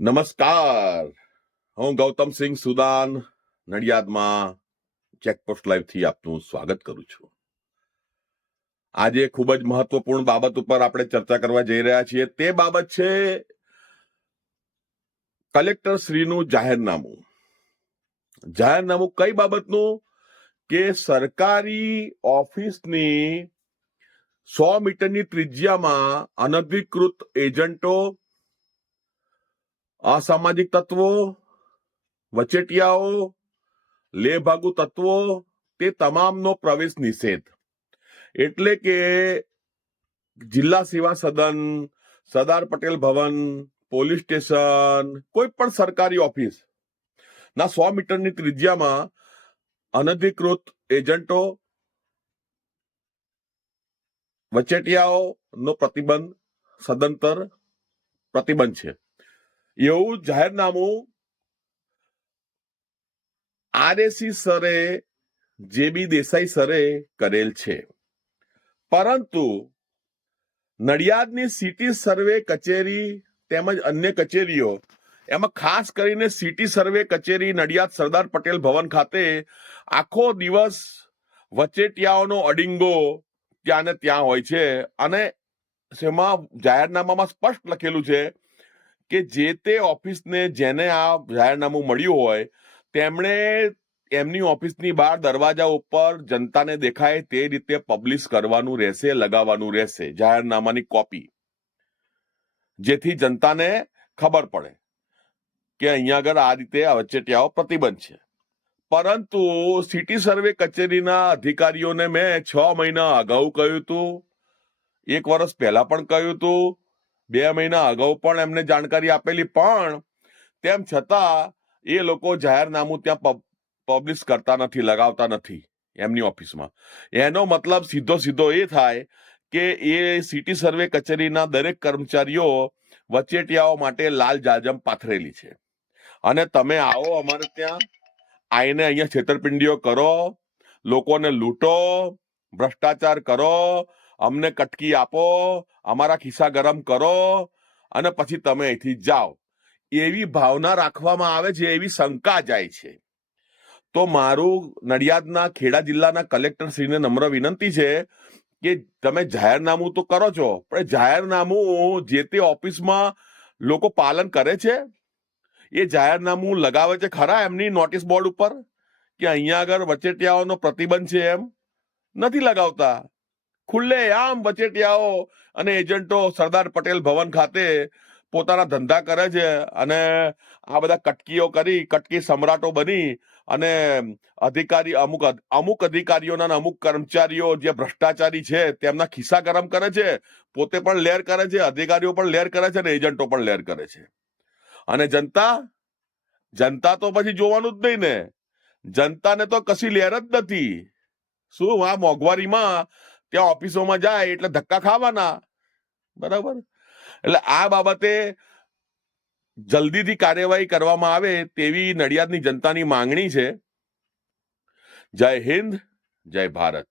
નમસ્કાર, હું Gautamsinh Sudan નડિયાદમાં checkpost live થી આપનું સ્વાગત કરું છું. આજે ખૂબ જ મહત્વપૂર્ણ બાબત ઉપર આપણે ચર્ચા કરવા જઈ રહ્યા છીએ. તે બાબત છે કલેક્ટર શ્રીનું જાહેરનામું. જાહેરનામું કઈ બાબતનું? કે સરકારી ઓફિસની 100 મીટરની ત્રિજ્યામાં અનધિકૃત એજન્ટો, અસામાજિક તત્વો, વચેટિયાઓ, લેભાગુ તત્વો તે તમામનો પ્રવેશ નિષેધ. એટલે કે જિલ્લા સેવા સદન, સરદાર પટેલ ભવન, પોલીસ સ્ટેશન, કોઈ પણ સરકારી ઓફિસ ના 100 મીટરની ત્રિજ્યામાં અનધિકૃત એજન્ટો, વચેટિયાઓ નો પ્રતિબંધ, સદંતર પ્રતિબંધ છે. એવું જાહેરનામું આરએસી સરે, જેબી દેસાઈ સરે કરેલ છે. પરંતુ નડિયાદની સિટી સર્વે કચેરી તેમજ અન્ય કચેરીઓ, એમાં ખાસ કરીને સિટી સર્વે કચેરી નડિયાદ સરદાર પટેલ ભવન ખાતે આખો દિવસ વચેટિયાઓનો અડિંગો ત્યાં ને ત્યાં હોય છે. અને એમાં જાહેરનામામાં સ્પષ્ટ લખેલું છે કે જે તે ઓફિસને જેને આ જાહેરનામું મળ્યું હોય તેમણે એમની ઓફિસની બહાર દરવાજા ઉપર જનતાને દેખાય તે રીતે પબ્લિશ કરવાનું રહેશે, લગાવવાનું રહેશે જાહેરનામાની કોપી, જેથી જનતાને ખબર પડે કે અહીંયા આગળ આ રીતે વચેટિયાઓ પ્રતિબંધ છે. પરંતુ સિટી સર્વે કચેરીના અધિકારીઓને મેં 6 મહિના અગાઉ કહ્યું હતું, 1 વર્ષ પહેલા પણ કહ્યું હતું, 2 મહિના અગાઉ પણ એમને જાણકારી આપેલી, પણ તેમ છતાં એ લોકો જાહેરનામું ત્યાં પબ્લિશ કરતા નથી, લગાવતા નથી એમની ઓફિસમાં. એનો મતલબ સીધો એ થાય કે એ સિટી સર્વે કચેરીના દરેક કર્મચારીઓ વચેટિયાઓ માટે લાલ જાજમ પાથરેલી છે. અને તમે આવો અમારે ત્યાં, આઈને અહીંયા છેતરપિંડીઓ કરો, લોકોને લૂંટો, ભ્રષ્ટાચાર કરો, અમને કટકી આપો, અમારા ખિસ્સા ગરમ કરો અને પછી તમે અહીંથી જાઓ, એવી ભાવના રાખવામાં આવે છે, એવી શંકા જાય છે. તો મારું નડિયાદના ખેડા જિલ્લાના કલેક્ટર શ્રીને નમ્ર વિનંતી છે કે તમે જાહેરનામું તો કરો છો, પણ જાહેરનામું જે તે ઓફિસમાં લોકો પાલન કરે છે? એ જાહેરનામું લગાવે છે ખરા એમની નોટિસ બોર્ડ ઉપર કે અહીંયા આગળ વચેટિયાઓનો પ્રતિબંધ છે? એમ નથી લગાવતા. ખુલ્લે આમ વચેટિયાઓ અને એજન્ટો સરદાર પટેલ ભવન ખાતે પોતાના ધંધા કરે છે અને આ બધા કટકીઓ કરી, કટકી સમ્રાટો બની અને અધિકારી અમુક અધિકારીઓના અમુક કર્મચારીઓ જે ભ્રષ્ટાચારી છે તેમના ખિસ્સા ગરમ કરે છે, પોતે પણ લેર કરે છે, અધિકારીઓ પણ લેર કરે છે અને એજન્ટો પણ લેર કરે છે. અને જનતા તો પછી જોવાનું જ નહીં ને. જનતાને તો કશી લેર જ નથી. શું આ મોંઘવારીમાં ત્યાં ઓફિસોમાં જાય એટલે ધક્કા ખાવાના, બરાબર? એટલે આ બાબતે જલ્દીથી કાર્યવાહી કરવામાં આવે તેવી નડિયાદની જનતાની માંગણી છે. જય હિન્દ, જય ભારત.